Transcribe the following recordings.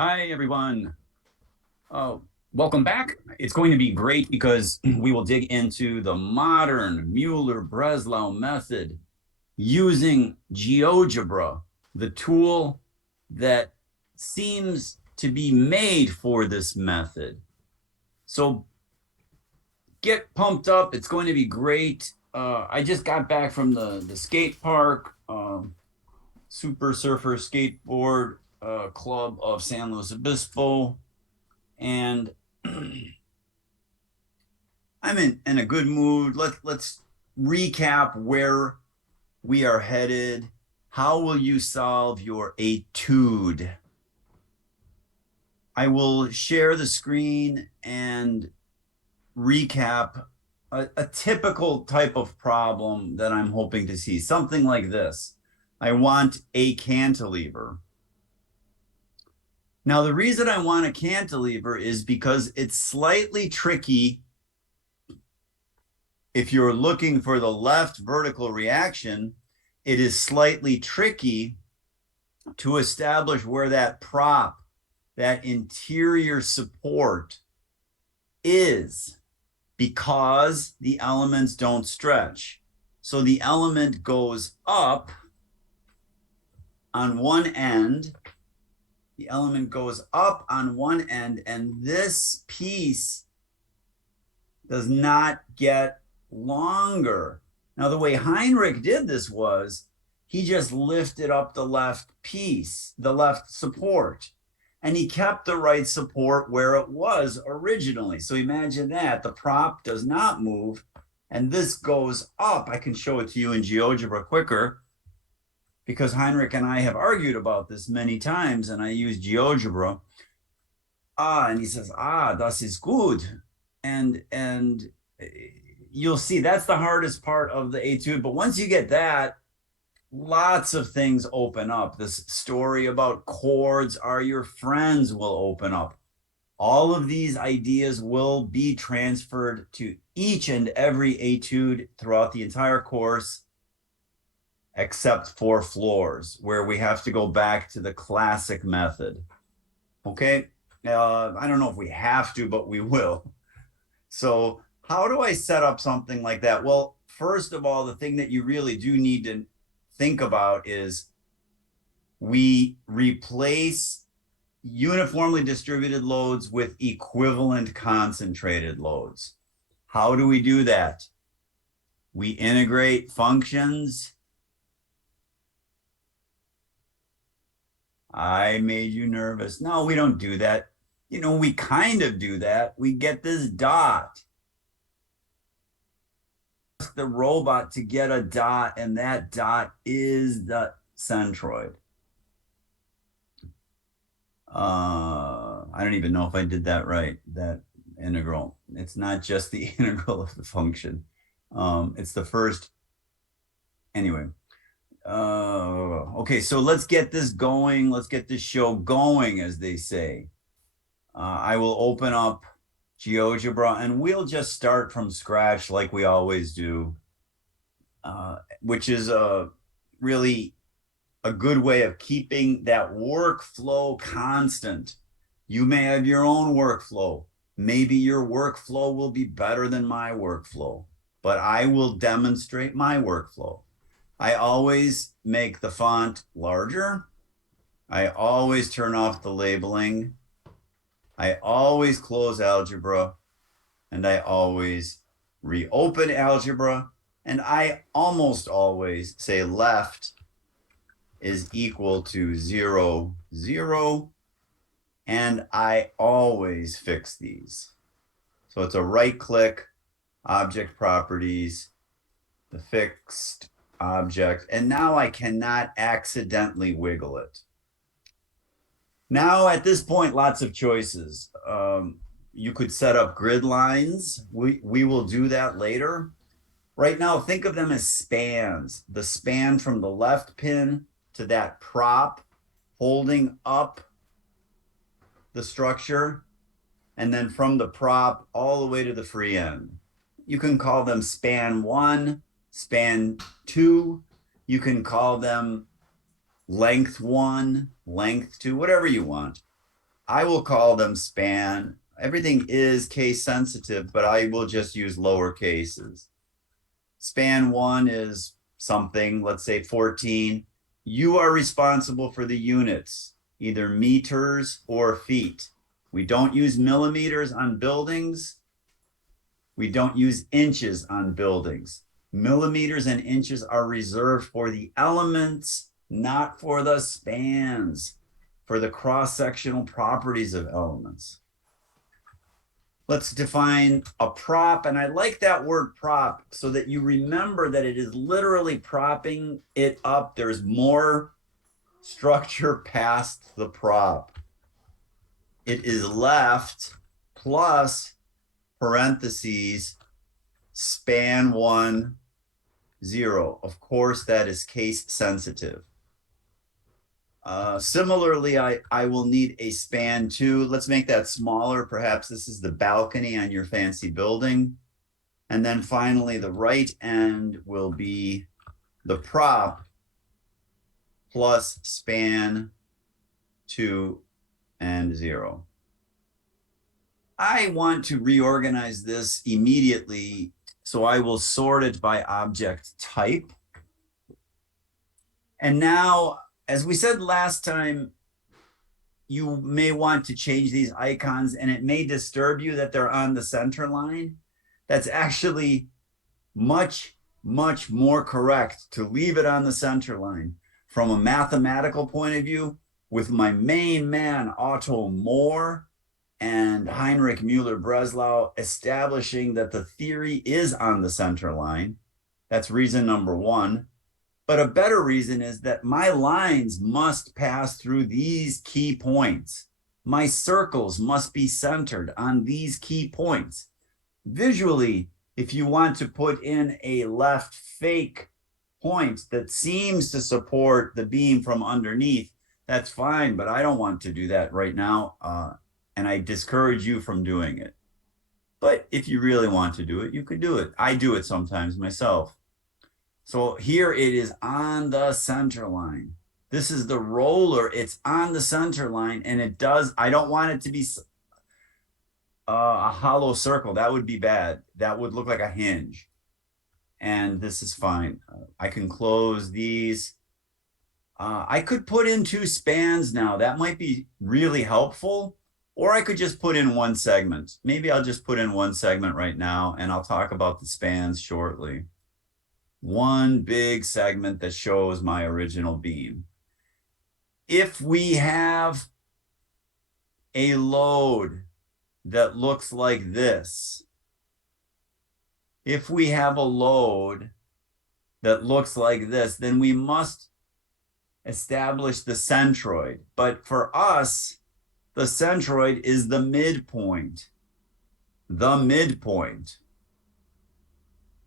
Hi, everyone. Uh, Welcome back. It's going to be great because we will dig into the modern Muller-Breslau method using GeoGebra, the tool that seems to be made for this method. So get pumped up. It's going to be great. I just got back from the skate park, Super Surfer Skateboard Club of San Luis Obispo. And I'm in a good mood. Let's recap where we are headed. How will you solve your etude? I will share the screen and recap a typical type of problem that I'm hoping to see. Something like this. I want a cantilever. Now, the reason I want a cantilever is because it's slightly tricky if you're looking for the left vertical reaction. It is slightly tricky to establish where that prop, that interior support is, because the elements don't stretch. So the element goes up on one end, the element goes up on one end, and this piece does not get longer. Now, the way Heinrich did this was he just lifted up the left piece, the left support, and he kept the right support where it was originally. So imagine that the prop does not move, and this goes up. I can show it to you in GeoGebra quicker because Heinrich and I have argued about this many times, and I use GeoGebra. And he says, das ist gut. And you'll see that's the hardest part of the etude. But once you get that, lots of things open up. This story about chords are your friends will open up. All of these ideas will be transferred to each and every etude throughout the entire course, except for floors, where we have to go back to the classic method. Okay? I don't know if we have to, but we will. So how do I set up something like that? Well, first of all, the thing that you really do need to think about is we replace uniformly distributed loads with equivalent concentrated loads. How do we do that? We integrate functions. I made you nervous. No, we don't do that. We kind of do that. We get this dot. The robot to get a dot, and that dot is the centroid. I don't even know if I did that right, that integral. It's not just the integral of the function. It's the first. Anyway. Okay, so let's get this going. Let's get this show going, as they say. I will open up GeoGebra, and we'll just start from scratch like we always do, which is really a good way of keeping that workflow constant. You may have your own workflow. Maybe your workflow will be better than my workflow, but I will demonstrate my workflow. I always make the font larger. I always turn off the labeling. I always close algebra, and I always reopen algebra, and I almost always say left is equal to 0, 0, and I always fix these. So it's a right click, object properties, the fixed object, and now I cannot accidentally wiggle it. Now, at this point, lots of choices. You could set up grid lines. We will do that later. Right now, think of them as spans. The span from the left pin to that prop holding up the structure, and then from the prop all the way to the free end. You can call them span 1, span 2. You can call them length 1, length 2, whatever you want. I will call them span. Everything is case sensitive, but I will just use lower cases. Span 1 is something, let's say 14. You are responsible for the units, either meters or feet. We don't use millimeters on buildings. We don't use inches on buildings. Millimeters and inches are reserved for the elements, not for the spans, for the cross-sectional properties of elements. Let's define a prop, and I like that word prop so that you remember that it is literally propping it up. There's more structure past the prop. It is left plus parentheses span 1, 0. Of course, that is case sensitive. Similarly, I will need a span 2. Let's make that smaller. Perhaps this is the balcony on your fancy building. And then finally, the right end will be the prop plus span 2 and 0. I want to reorganize this immediately, so I will sort it by object type. And now, as we said last time, you may want to change these icons, and it may disturb you that they're on the center line. That's actually much, much more correct to leave it on the center line. From a mathematical point of view, with my main man, Otto Moore, and Heinrich Muller Breslau establishing that the theory is on the center line. That's reason number 1. But a better reason is that my lines must pass through these key points. My circles must be centered on these key points. Visually, if you want to put in a left fake point that seems to support the beam from underneath, that's fine, but I don't want to do that right now, and I discourage you from doing it. But if you really want to do it, you could do it. I do it sometimes myself. So here it is on the center line. This is the roller. It's on the center line, and it does, I don't want it to be a hollow circle. That would be bad. That would look like a hinge. And this is fine. I can close these. I could put in 2 spans now. That might be really helpful. Or I could just put in 1 segment. Maybe I'll just put in 1 segment right now, and I'll talk about the spans shortly. 1 big segment that shows my original beam. If we have a load that looks like this, if we have a load that looks like this, then we must establish the centroid. But for us, the centroid is the midpoint. The midpoint.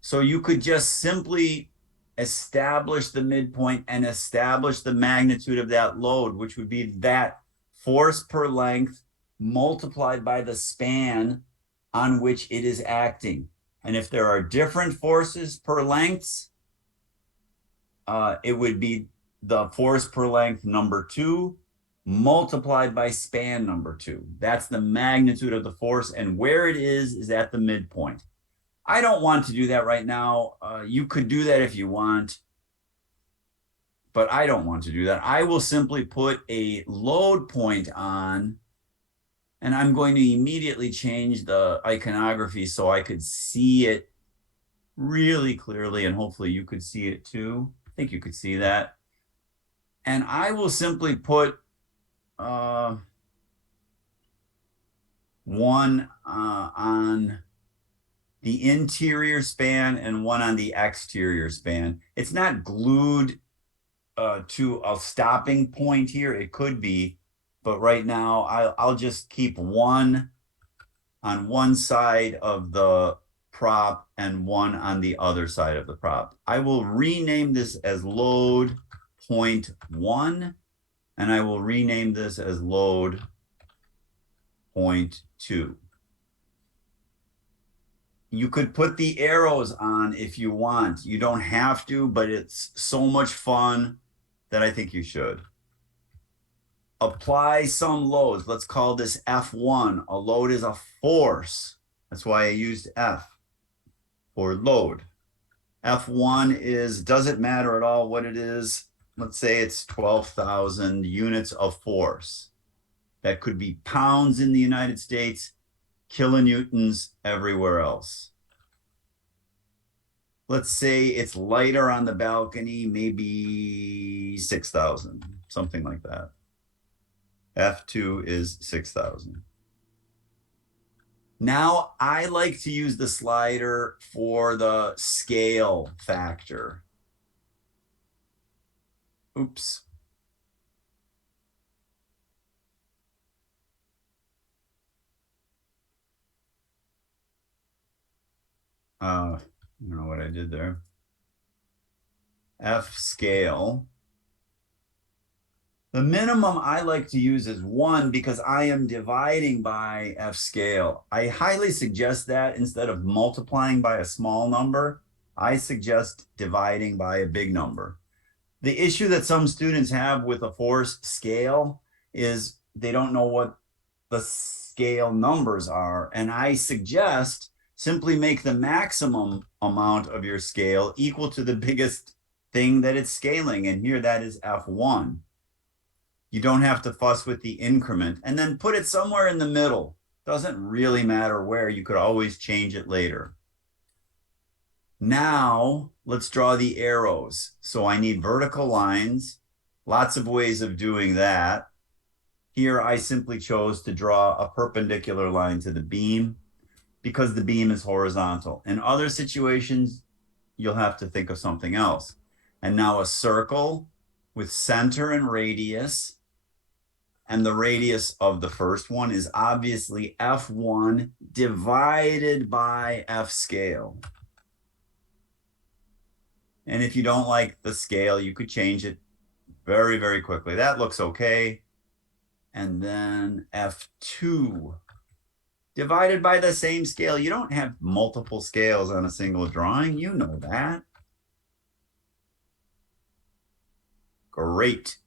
So you could just simply establish the midpoint and establish the magnitude of that load, which would be that force per length multiplied by the span on which it is acting. And if there are different forces per lengths, it would be the force per length number 2 multiplied by span number 2. That's the magnitude of the force, and where it is at the midpoint. I don't want to do that right now. You could do that if you want, but I don't want to do that. I will simply put a load point on, and I'm going to immediately change the iconography so I could see it really clearly, and hopefully you could see it too. I think you could see that. And I will simply put 1 on the interior span and 1 on the exterior span. It's not glued to a stopping point here. It could be, but right now I'll just keep 1 on one side of the prop and 1 on the other side of the prop. I will rename this as load point 1, and I will rename this as load point 2. You could put the arrows on if you want. You don't have to, but it's so much fun that I think you should. apply some loads. Let's call this F1. A load is a force. That's why I used F for load. F1 is, doesn't matter at all what it is. Let's say it's 12,000 units of force. That could be pounds in the United States, kilonewtons everywhere else. Let's say it's lighter on the balcony, maybe 6,000, something like that. F2 is 6,000. Now I like to use the slider for the scale factor. Oops. I don't know what I did there. F scale. The minimum I like to use is 1 because I am dividing by F scale. I highly suggest that instead of multiplying by a small number, I suggest dividing by a big number. The issue that some students have with a force scale is they don't know what the scale numbers are. And I suggest simply make the maximum amount of your scale equal to the biggest thing that it's scaling. And here that is F1. You don't have to fuss with the increment, and then put it somewhere in the middle. Doesn't really matter where, you could always change it later. Now let's draw the arrows. So I need vertical lines, lots of ways of doing that. Here I simply chose to draw a perpendicular line to the beam because the beam is horizontal. In other situations, you'll have to think of something else. And now a circle with center and radius. And the radius of the first one is obviously F1 divided by F scale. And if you don't like the scale, you could change it very, very quickly. That looks okay. And then F2 divided by the same scale. You don't have multiple scales on a single drawing. You know that. Great.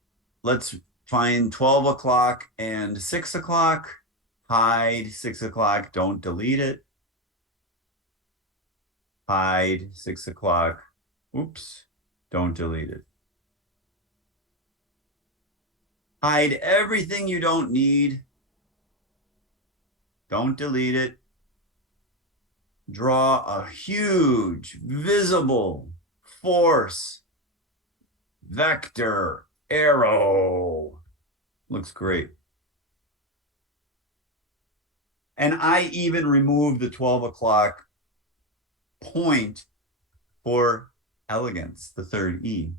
Let's find 12 o'clock and 6 o'clock. Hide 6 o'clock. Don't delete it. Hide 6 o'clock. Oops. Don't delete it. Hide everything you don't need. Don't delete it. Draw a huge, visible force vector arrow. Looks great. And I even removed the 12 o'clock point for elegance, the third E.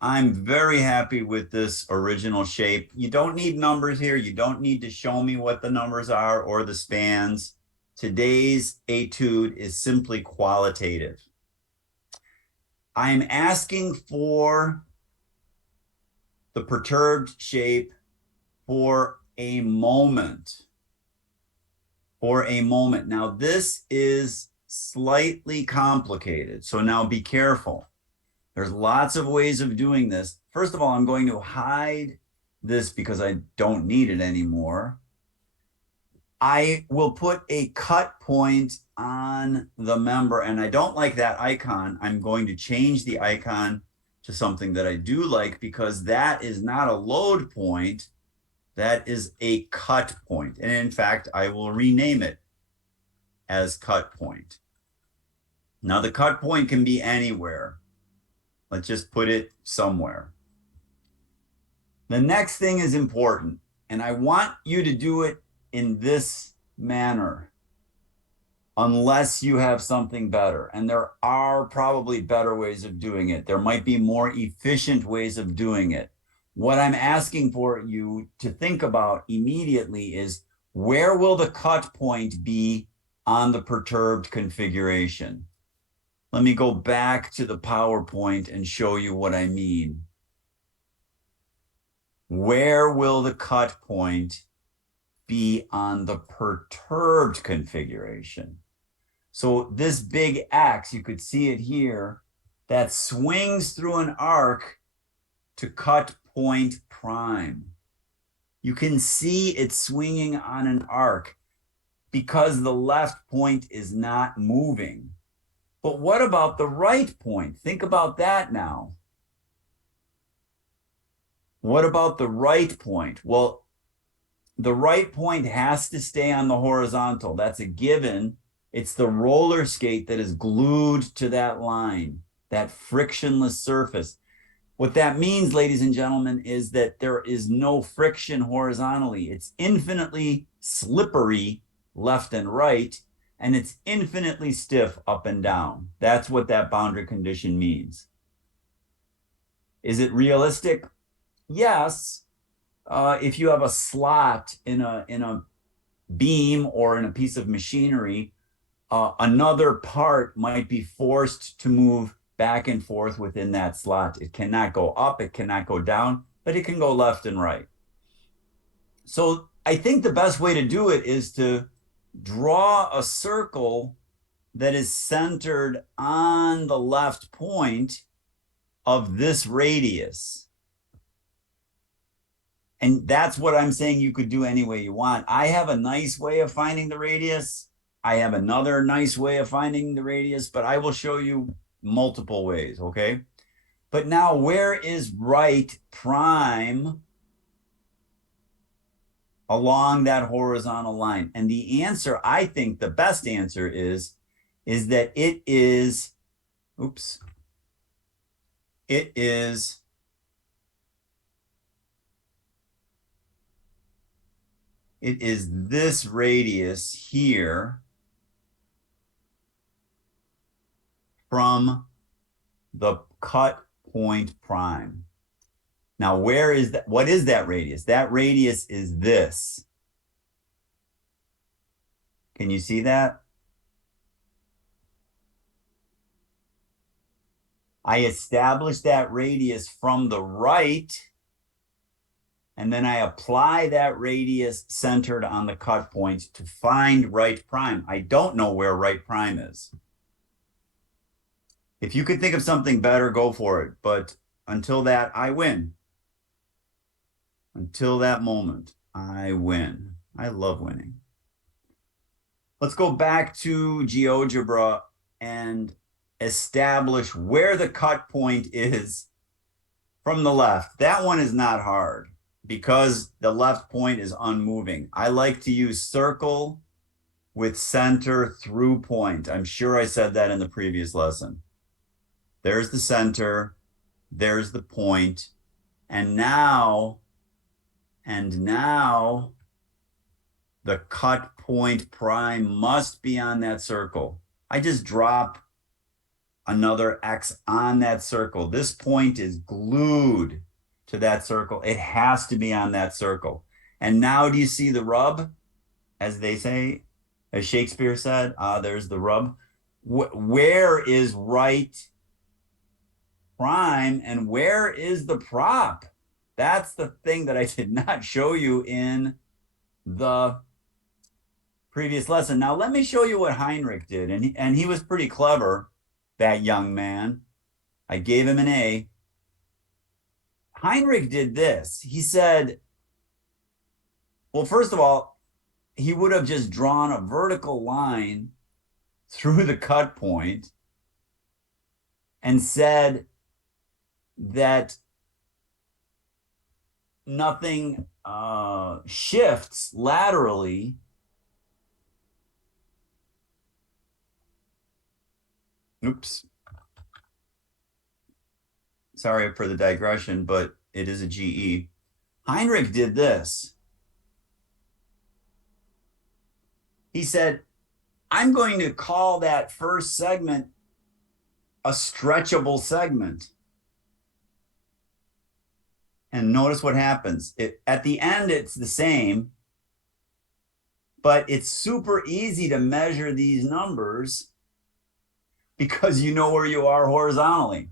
I'm very happy with this original shape. You don't need numbers here. You don't need to show me what the numbers are or the spans. Today's etude is simply qualitative. I'm asking for the perturbed shape for a moment. For a moment. Now, this is slightly complicated, so now be careful. There's lots of ways of doing this. First of all, I'm going to hide this because I don't need it anymore. I will put a cut point on the member, and I don't like that icon. I'm going to change the icon to something that I do like because that is not a load point. That is a cut point. And in fact, I will rename it as cut point. Now, the cut point can be anywhere. Let's just put it somewhere. The next thing is important, and I want you to do it in this manner, unless you have something better. And there are probably better ways of doing it. There might be more efficient ways of doing it. What I'm asking for you to think about immediately is, where will the cut point be on the perturbed configuration? Let me go back to the PowerPoint and show you what I mean. Where will the cut point be on the perturbed configuration? So this big X, you could see it here, that swings through an arc to cut point prime. You can see it's swinging on an arc because the left point is not moving. But what about the right point? Think about that now. What about the right point? Well, the right point has to stay on the horizontal. That's a given. It's the roller skate that is glued to that line, that frictionless surface. What that means, ladies and gentlemen, is that there is no friction horizontally. It's infinitely slippery left and right, and it's infinitely stiff up and down. That's what that boundary condition means. Is it realistic? Yes. If you have a slot in a beam or in a piece of machinery, another part might be forced to move back and forth within that slot. It cannot go up, it cannot go down, but it can go left and right. So I think the best way to do it is to draw a circle that is centered on the left point of this radius. And that's what I'm saying you could do any way you want. I have a nice way of finding the radius. I have another nice way of finding the radius, but I will show you multiple ways, okay? But now, where is right prime along that horizontal line? And the answer, I think the best answer is that it is, it is this radius here from the cut point prime. Now, where is that? What is that radius? That radius is this. Can you see that? I established that radius from the right, and then I apply that radius centered on the cut point to find right prime. I don't know where right prime is. If you could think of something better, go for it. But until that, I win. Until that moment, I win. I love winning. Let's go back to GeoGebra and establish where the cut point is from the left. That one is not hard because the left point is unmoving. I like to use circle with center through point. I'm sure I said that in the previous lesson. There's the center, there's the point, and now the cut point prime must be on that circle. I just drop another X on that circle. This point is glued to that circle. It has to be on that circle. And now do you see the rub, as they say, as Shakespeare said? There's the rub. Where is right prime and where is the prop? That's the thing that I did not show you in the previous lesson. Now let me show you what Heinrich did, and he was pretty clever, that young man. I gave him an A. Heinrich did this. He said, well, first of all, he would have just drawn a vertical line through the cut point and said that nothing shifts laterally Sorry for the digression, but it is a GE. Heinrich did this. He said, I'm going to call that first segment a stretchable segment. And notice what happens. At the end, it's the same, but it's super easy to measure these numbers because you know where you are horizontally.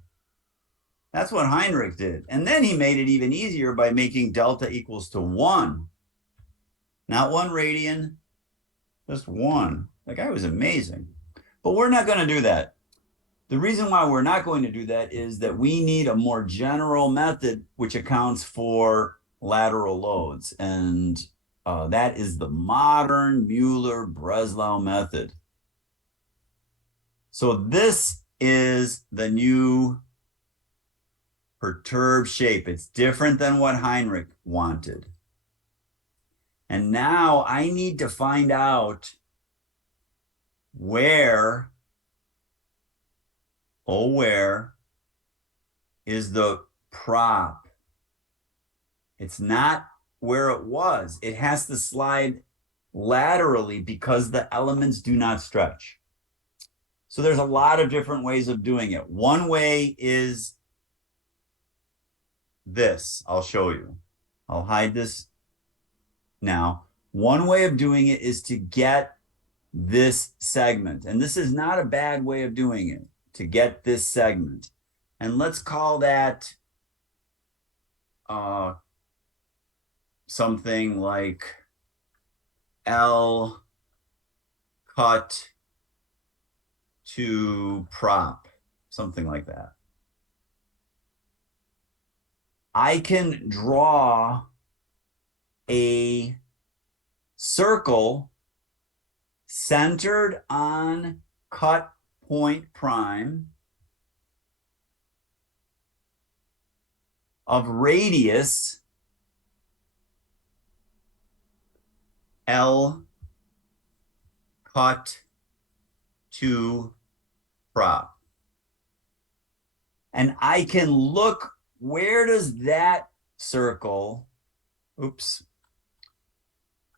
That's what Heinrich did. And then he made it even easier by making delta equals to 1. Not 1 radian, just 1. That guy was amazing. But we're not going to do that. The reason why we're not going to do that is that we need a more general method which accounts for lateral loads. And that is the modern Muller-Breslau method. So this is the new perturbed shape. It's different than what Heinrich wanted. And now I need to find out where is the prop? It's not where it was. It has to slide laterally because the elements do not stretch. So there's a lot of different ways of doing it. One way is this. I'll show you. I'll hide this now. One way of doing it is to get this segment. And this is not a bad way of doing it, to get this segment. And let's call that something like L cut to prop, something like that. I can draw a circle centered on cut point prime of radius L cut to prop. And I can look, where does that circle,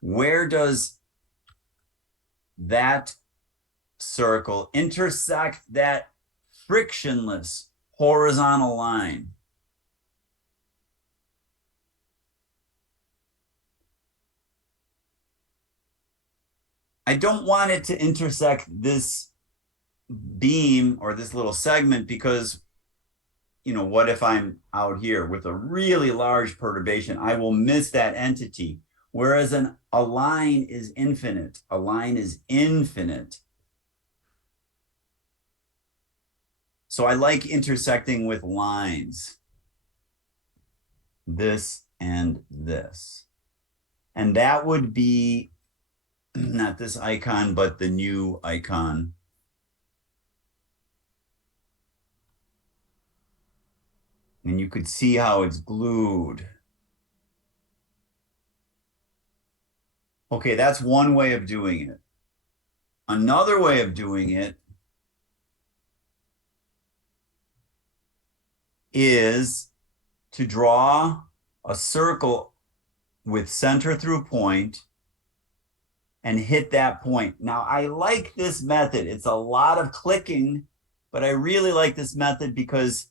where does that circle intersect that frictionless horizontal line? I don't want it to intersect this beam or this little segment because, you know, what if I'm out here with a really large perturbation? I will miss that entity. Whereas a line is infinite. A line is infinite. So I like intersecting with lines. This and this. And that would be not this icon, but the new icon. And you could see how it's glued. Okay, that's one way of doing it. Another way of doing it is to draw a circle with center through point and hit that point. Now, I like this method. It's a lot of clicking, but I really like this method because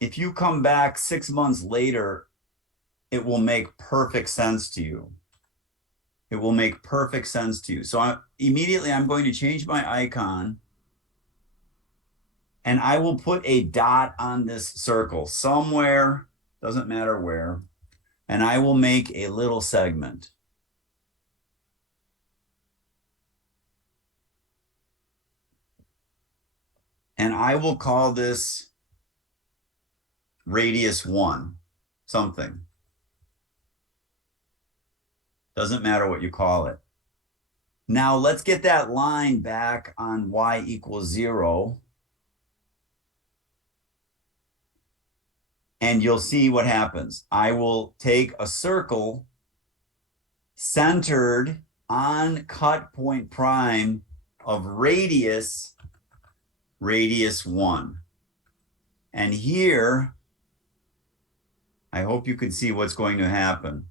if you come back 6 months later, it will make perfect sense to you. It will make perfect sense to you. So I'm going to change my icon and I will put a dot on this circle somewhere, doesn't matter where, and I will make a little segment. And I will call this radius 1, something. Doesn't matter what you call it. Now let's get that line back on y equals 0. And you'll see what happens. I will take a circle centered on cut point prime of radius 1. And here, I hope you can see what's going to happen.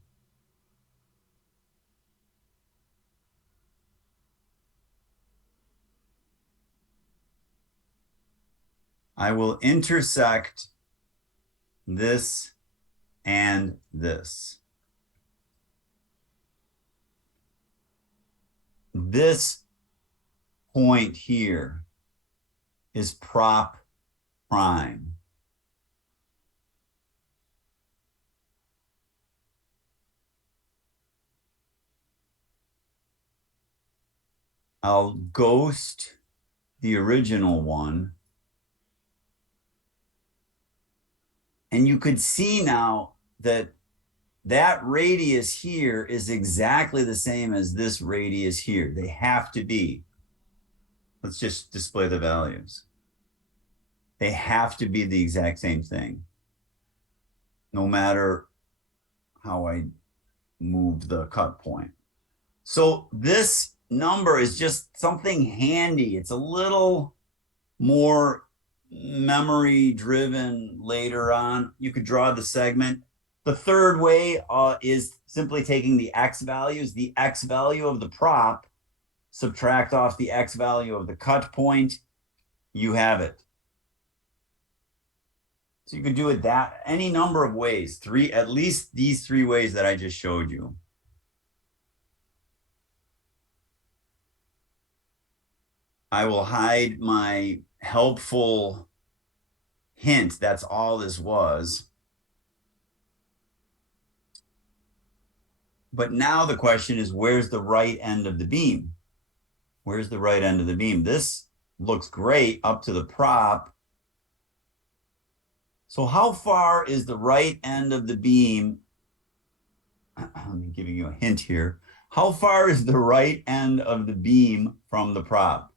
I will intersect this and this. This point here is prop prime. I'll ghost the original one. And you could see now that that radius here is exactly the same as this radius here. They have to be. Let's just display the values. They have to be the exact same thing, no matter how I moved the cut point. So this number is just something handy. It's a little more memory driven later on. You could draw the segment. The third way is simply taking the X values, the X value of the prop, subtract off the X value of the cut point. You have it. So you could do it that any number of ways, at least these three ways that I just showed you. I will hide my helpful hint. That's all this was. But now the question is, where's the right end of the beam? Where's the right end of the beam? This looks great up to the prop. So how far is the right end of the beam? I'm giving you a hint here. How far is the right end of the beam from the prop?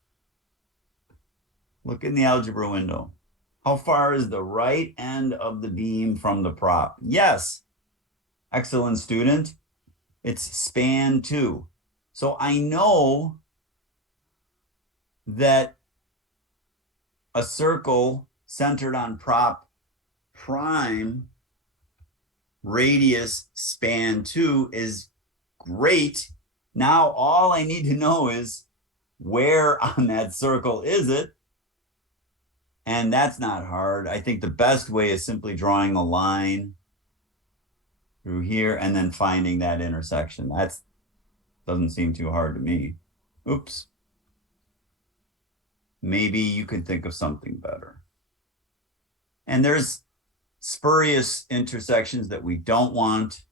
Look in the algebra window. How far is the right end of the beam from the prop? Yes. Excellent, student. It's span 2. So I know that a circle centered on prop prime radius span 2 is great. Now all I need to know is where on that circle is it? And that's not hard. I think the best way is simply drawing the line through here and then finding that intersection. That doesn't seem too hard to me. Oops. Maybe you can think of something better. And there's spurious intersections that we don't want.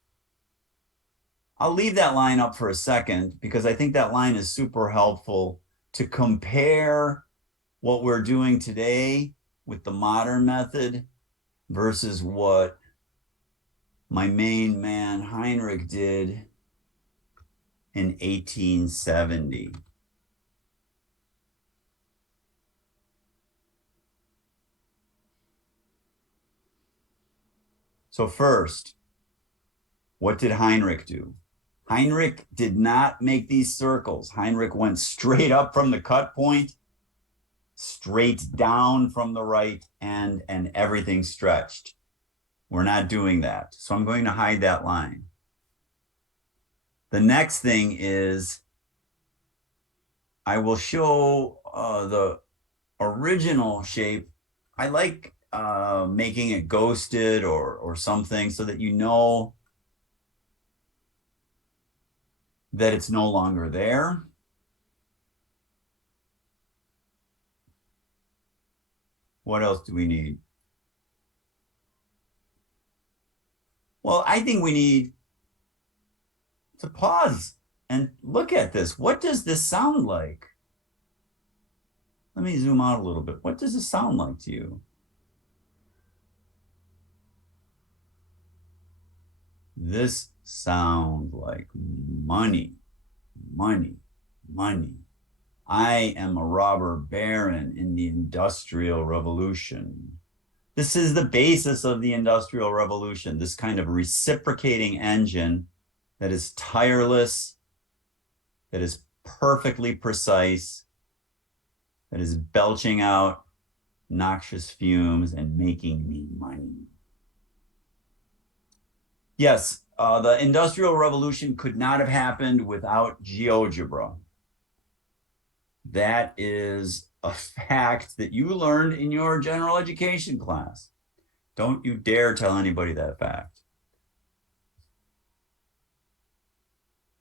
I'll leave that line up for a second because I think that line is super helpful to compare what we're doing today with the modern method versus what my main man Heinrich did in 1870. So first, what did Heinrich do? Heinrich did not make these circles. Heinrich went straight up from the cut point, straight down from the right end, and everything stretched. We're not doing that. So I'm going to hide that line. The next thing is I will show the original shape. I like making it ghosted or something so that you know that it's no longer there. What else do we need? Well, I think we need to pause and look at this. What does this sound like? Let me zoom out a little bit. What does this sound like to you? This sounds like money, money, money. I am a robber baron in the Industrial Revolution. This is the basis of the Industrial Revolution, this kind of reciprocating engine that is tireless, that is perfectly precise, that is belching out noxious fumes and making me money. Yes, the Industrial Revolution could not have happened without GeoGebra. That is a fact that you learned in your general education class. Don't you dare tell anybody that fact.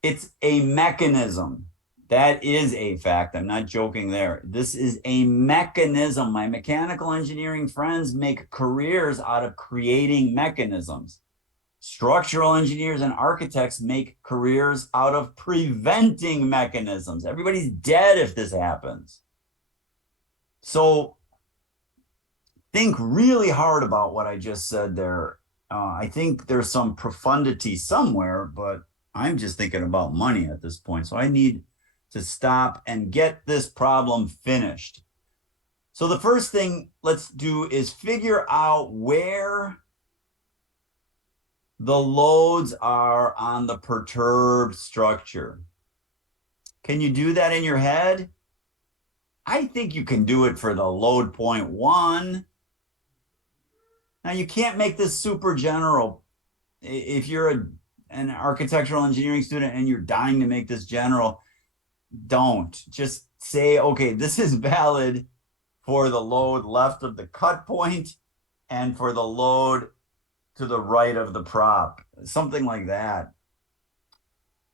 It's a mechanism. That is a fact. I'm not joking there. This is a mechanism. My mechanical engineering friends make careers out of creating mechanisms. Structural engineers and architects make careers out of preventing mechanisms. Everybody's dead if this happens. So think really hard about what I just said there. I think there's some profundity somewhere, but I'm just thinking about money at this point. So I need to stop and get this problem finished. So the first thing let's do is figure out where the loads are on the perturbed structure. Can you do that in your head? I think you can do it for the load point 1. Now you can't make this super general. If you're an architectural engineering student and you're dying to make this general, don't. Just say, okay, this is valid for the load left of the cut point and for the load to the right of the prop, something like that.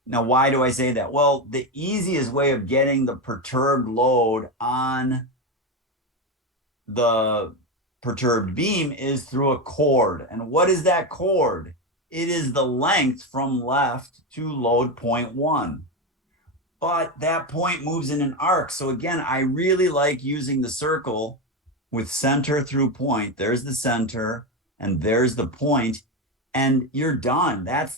Now, why do I say that? Well, the easiest way of getting the perturbed load on the perturbed beam is through a chord. And what is that chord? It is the length from left to load point 1. But that point moves in an arc. So again, I really like using the circle with center through point. There's the center and there's the point, and you're done. That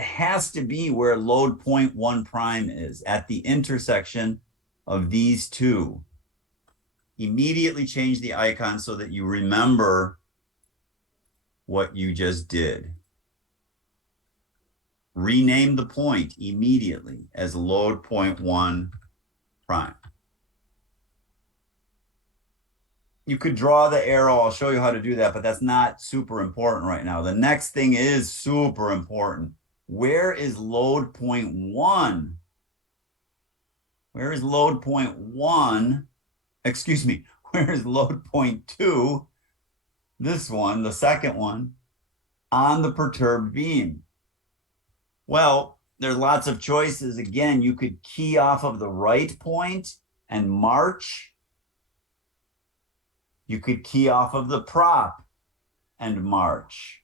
has to be where load point 1 prime is, at the intersection of these two. Immediately change the icon so that you remember what you just did. Rename the point immediately as load point 1 prime. You could draw the arrow. I'll show you how to do that, but that's not super important right now. The next thing is super important. Where is load point 1? Where is load point 1? Excuse me. Where is load point 2? This one, the second one, on the perturbed beam. Well, there's lots of choices. Again, you could key off of the right point and march. You could key off of the prop and march.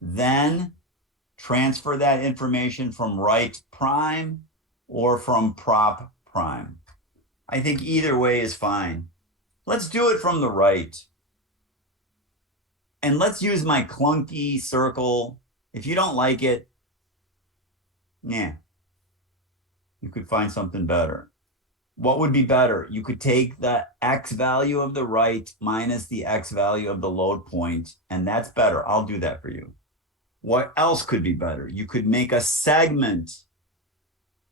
Then transfer that information from right prime or from prop prime. I think either way is fine. Let's do it from the right. And let's use my clunky circle. If you don't like it, yeah, you could find something better. What would be better? You could take the X value of the right minus the X value of the load point, and that's better. I'll do that for you. What else could be better? You could make a segment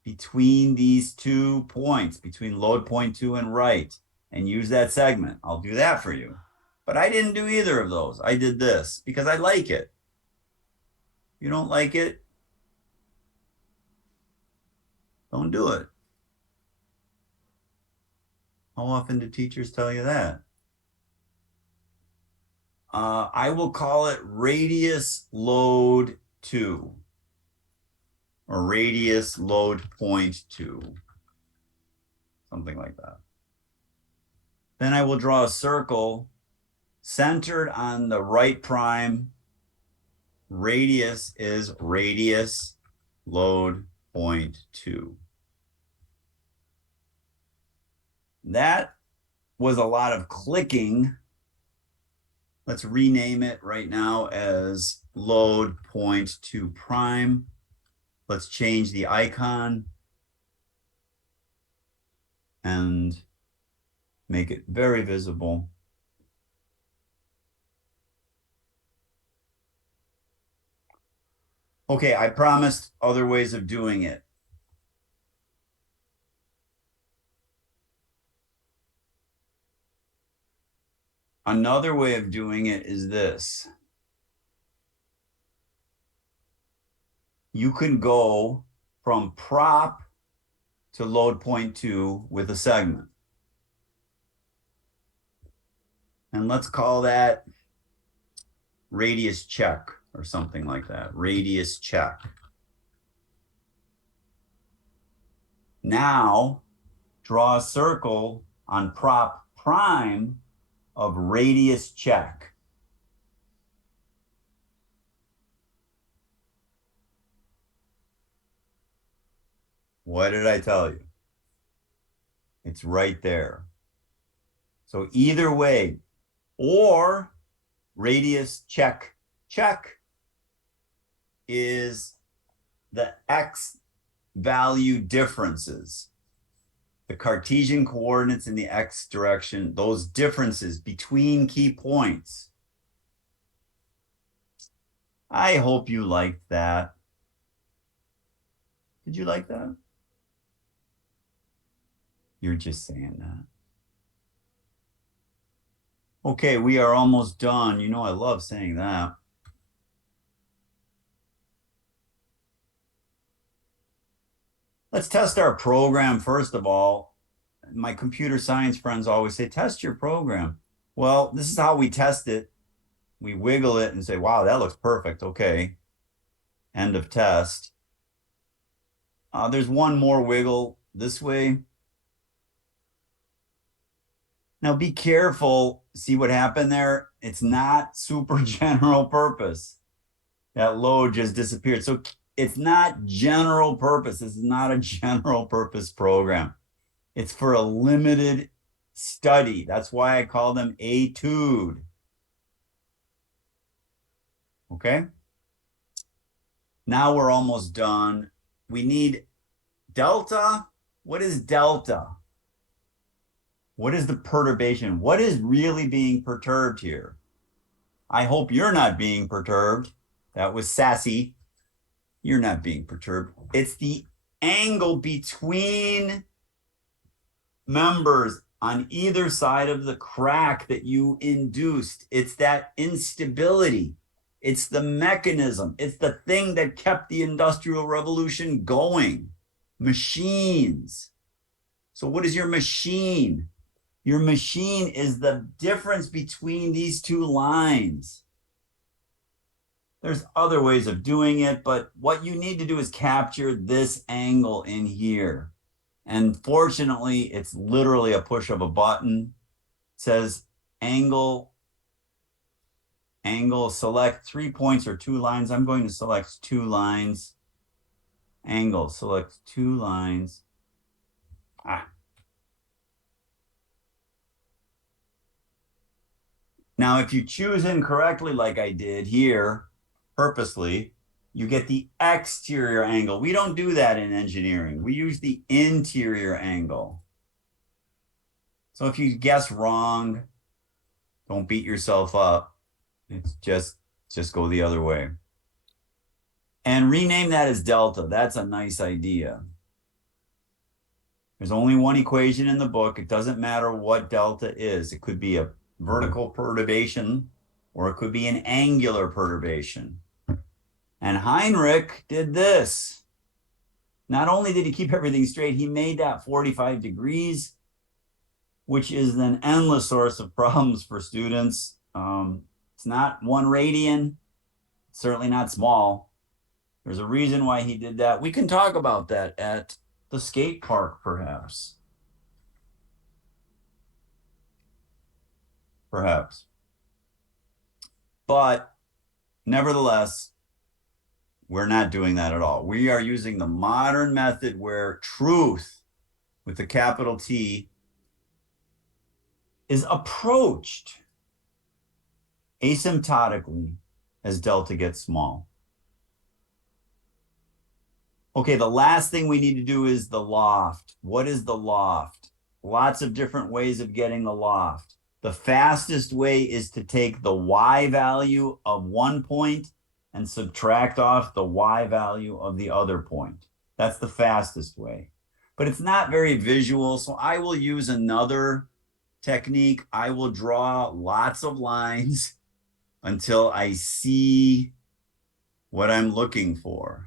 between these 2 points, between load point 2 and right, and use that segment. I'll do that for you. But I didn't do either of those. I did this because I like it. If you don't like it, don't do it. How often do teachers tell you that? I will call it radius load 2 or radius load point 2, something like that. Then I will draw a circle centered on the right prime. Radius is radius load point 2. That was a lot of clicking. Let's rename it right now as load point 2 prime. Let's change the icon and make it very visible. Okay, I promised other ways of doing it. Another way of doing it is this. You can go from prop to load point 2 with a segment. And let's call that radius check or something like that. Radius check. Now draw a circle on prop prime of radius check. What did I tell you? It's right there. So either way, or radius check, check is the X value differences. The Cartesian coordinates in the X direction, those differences between key points. I hope you liked that. Did you like that? You're just saying that. Okay, we are almost done. You know I love saying that. Let's test our program first of all. My computer science friends always say, test your program. Well, this is how we test it. We wiggle it and say, wow, that looks perfect. Okay, end of test. There's one more wiggle this way. Now be careful. See what happened there? It's not super general purpose. That load just disappeared. So it's not general purpose. This is not a general purpose program. It's for a limited study. That's why I call them etude. Okay? Now we're almost done. We need delta. What is delta? What is the perturbation? What is really being perturbed here? I hope you're not being perturbed. That was sassy. You're not being perturbed. It's the angle between members on either side of the crack that you induced. It's that instability. It's the mechanism. It's the thing that kept the Industrial Revolution going. Machines. So what is your machine? Your machine is the difference between these two lines. There's other ways of doing it, but what you need to do is capture this angle in here. And fortunately, it's literally a push of a button. It says angle, select 3 points or 2 lines. I'm going to select 2 lines. Angle, select 2 lines. Now, if you choose incorrectly, like I did here, purposely, you get the exterior angle. We don't do that in engineering. We use the interior angle. So if you guess wrong, don't beat yourself up. It's just go the other way. And rename that as delta. That's a nice idea. There's only one equation in the book. It doesn't matter what delta is. It could be a vertical perturbation, or it could be an angular perturbation. And Heinrich did this. Not only did he keep everything straight, he made that 45 degrees, which is an endless source of problems for students. It's not 1 radian, certainly not small. There's a reason why he did that. We can talk about that at the skate park, perhaps. Perhaps. But nevertheless, we're not doing that at all. We are using the modern method where truth, with the capital T, is approached asymptotically as delta gets small. Okay, the last thing we need to do is the loft. What is the loft? Lots of different ways of getting the loft. The fastest way is to take the y value of one point and subtract off the y value of the other point. That's the fastest way. But it's not very visual, so I will use another technique. I will draw lots of lines until I see what I'm looking for.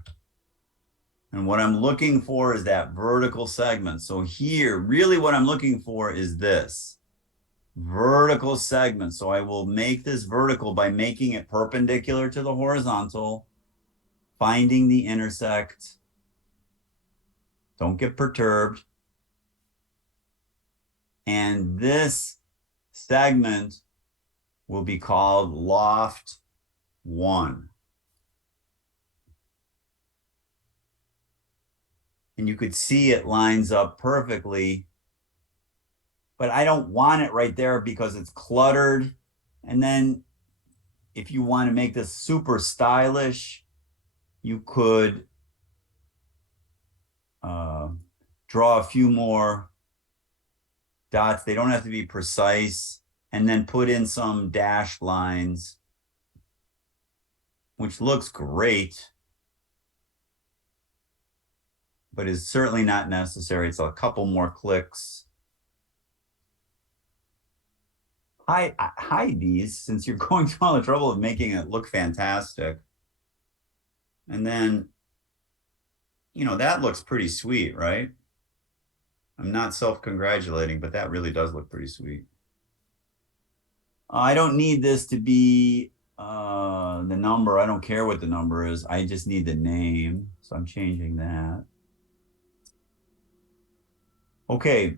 And what I'm looking for is that vertical segment. So here, really what I'm looking for is this vertical segment. So I will make this vertical by making it perpendicular to the horizontal, finding the intersect. Don't get perturbed. And this segment will be called loft 1. And you could see it lines up perfectly but I don't want it right there because it's cluttered. And then if you want to make this super stylish, you could draw a few more dots. They don't have to be precise. And then put in some dashed lines, which looks great, but is certainly not necessary. It's a couple more clicks. Hide these since you're going through all the trouble of making it look fantastic. And then, that looks pretty sweet, right? I'm not self-congratulating, but that really does look pretty sweet. I don't need this to be the number. I don't care what the number is. I just need the name. So I'm changing that. Okay.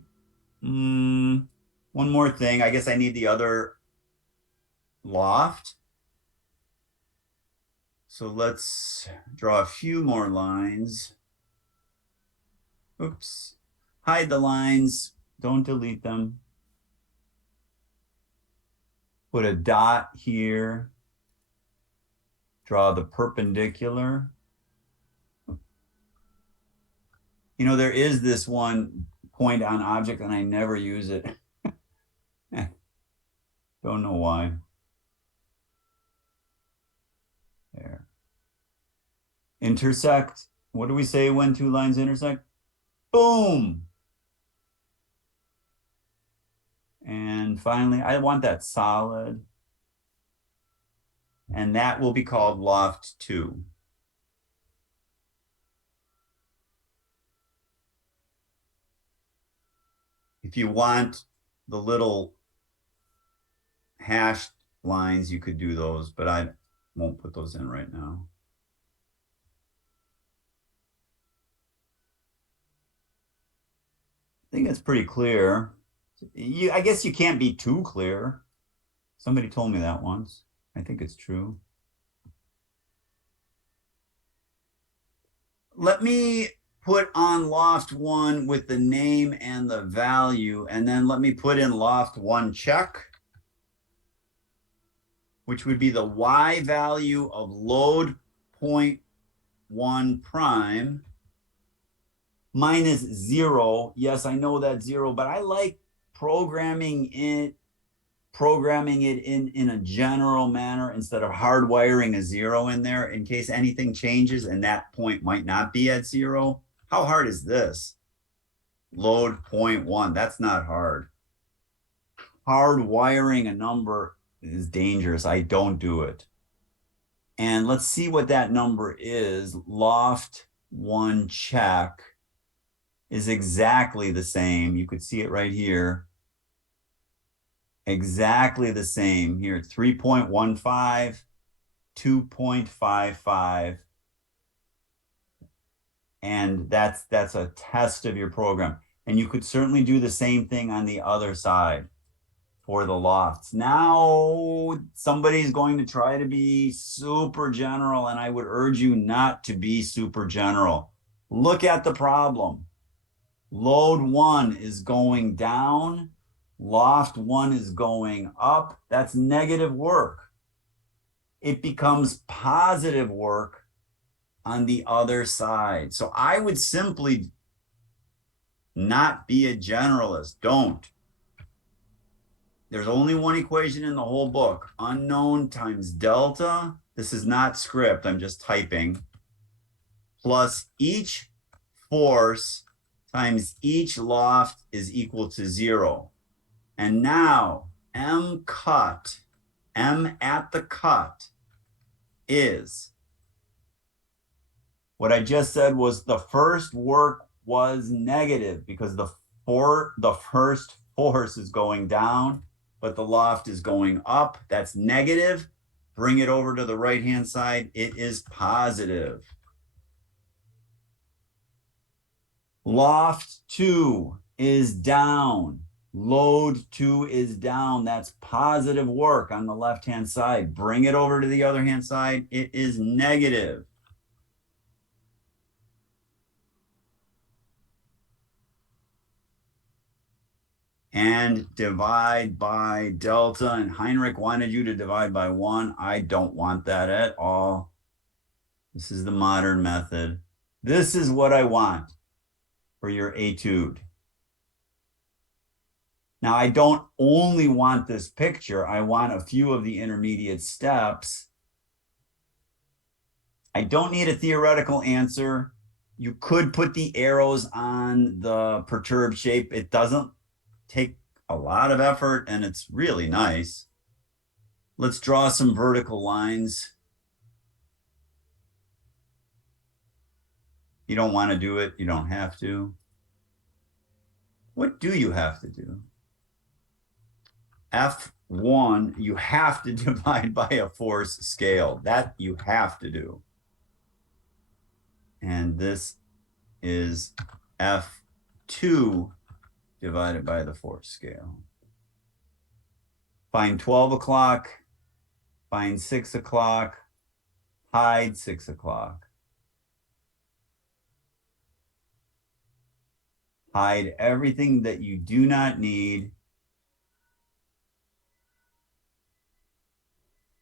One more thing. I guess I need the other loft. So let's draw a few more lines. Oops. Hide the lines. Don't delete them. Put a dot here. Draw the perpendicular. There is this one point on object and I never use it. Don't know why. There. Intersect. What do we say when two lines intersect? Boom. And finally, I want that solid. And that will be called loft 2. If you want the little hashed lines, you could do those, but I won't put those in right now. I think it's pretty clear. I guess you can't be too clear. Somebody told me that once. I think it's true. Let me put on loft 1 with the name and the value, and then let me put in loft 1 check, which would be the y value of load point 1 prime minus 0. Yes, I know that's 0, but I like programming it in a general manner instead of hardwiring a 0 in there in case anything changes and that point might not be at 0. How hard is this? Load 0.1. That's not hard. Hardwiring a number is dangerous. I don't do it. And let's see what that number is. Loft 1 check is exactly the same. You could see it right here. Exactly the same here. 3.15, 2.55. And that's a test of your program. And you could certainly do the same thing on the other side for the lofts. Now, somebody's going to try to be super general, and I would urge you not to be super general. Look at the problem. Load 1 is going down. Loft 1 is going up. That's negative work. It becomes positive work on the other side. So I would simply not be a generalist. Don't. There's only one equation in the whole book. Unknown times delta. This is not script. I'm just typing. Plus each force times each loft is equal to 0. And now M cut, M at the cut is, what I just said was the first work was negative because the first force is going down, but the loft is going up. That's negative. Bring it over to the right-hand side. It is positive. Loft 2 is down. Load 2 is down. That's positive work on the left-hand side. Bring it over to the other-hand side. It is negative. and divide by delta. And Heinrich wanted you to divide by 1. I don't want that at all. This is the modern method. This is what I want for your etude. Now, I don't only want this picture. I want a few of the intermediate steps. I don't need a theoretical answer. You could put the arrows on the perturbed shape. It doesn't take a lot of effort, and it's really nice. Let's draw some vertical lines. You don't want to do it. You don't have to. What do you have to do? F1, you have to divide by a force scale. That you have to do. And this is F2 divided by the force scale. Find 12 o'clock, find 6 o'clock, hide 6 o'clock. Hide everything that you do not need.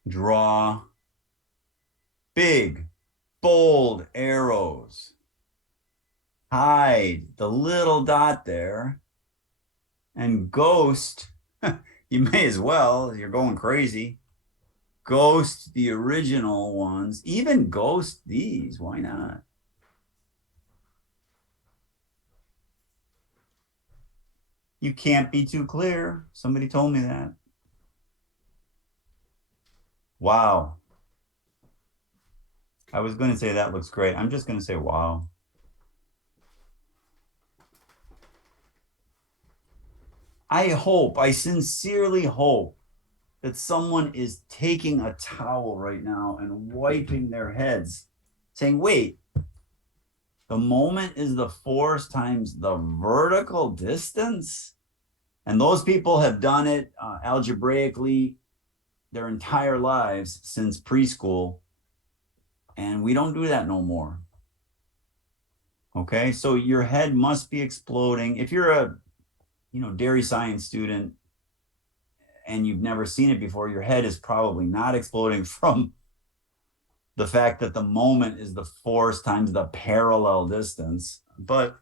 Draw big, bold arrows. Hide the little dot there. And ghost, you may as well, you're going crazy. Ghost the original ones. Even ghost these, why not? You can't be too clear. Somebody told me that. Wow. I was going to say that looks great. I'm just going to say wow. I sincerely hope that someone is taking a towel right now and wiping their heads, saying, wait, the moment is the force times the vertical distance? And those people have done it algebraically their entire lives since preschool. And we don't do that no more. Okay, so your head must be exploding. If you're a dairy science student and you've never seen it before, your head is probably not exploding from the fact that the moment is the force times the parallel distance. But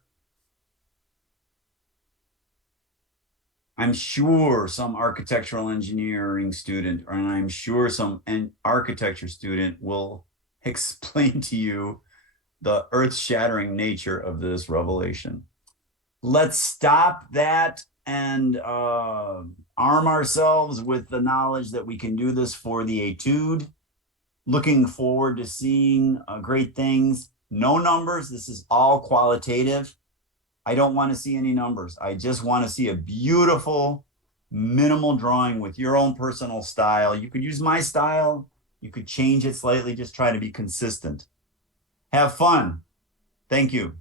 I'm sure some architectural engineering student, and I'm sure some architecture student will explain to you the earth-shattering nature of this revelation. Let's stop that and arm ourselves with the knowledge that we can do this for the etude. Looking forward to seeing great things. No numbers. This is all qualitative. I don't want to see any numbers. I just want to see a beautiful, minimal drawing with your own personal style. You could use my style. You could change it slightly. Just try to be consistent. Have fun. Thank you.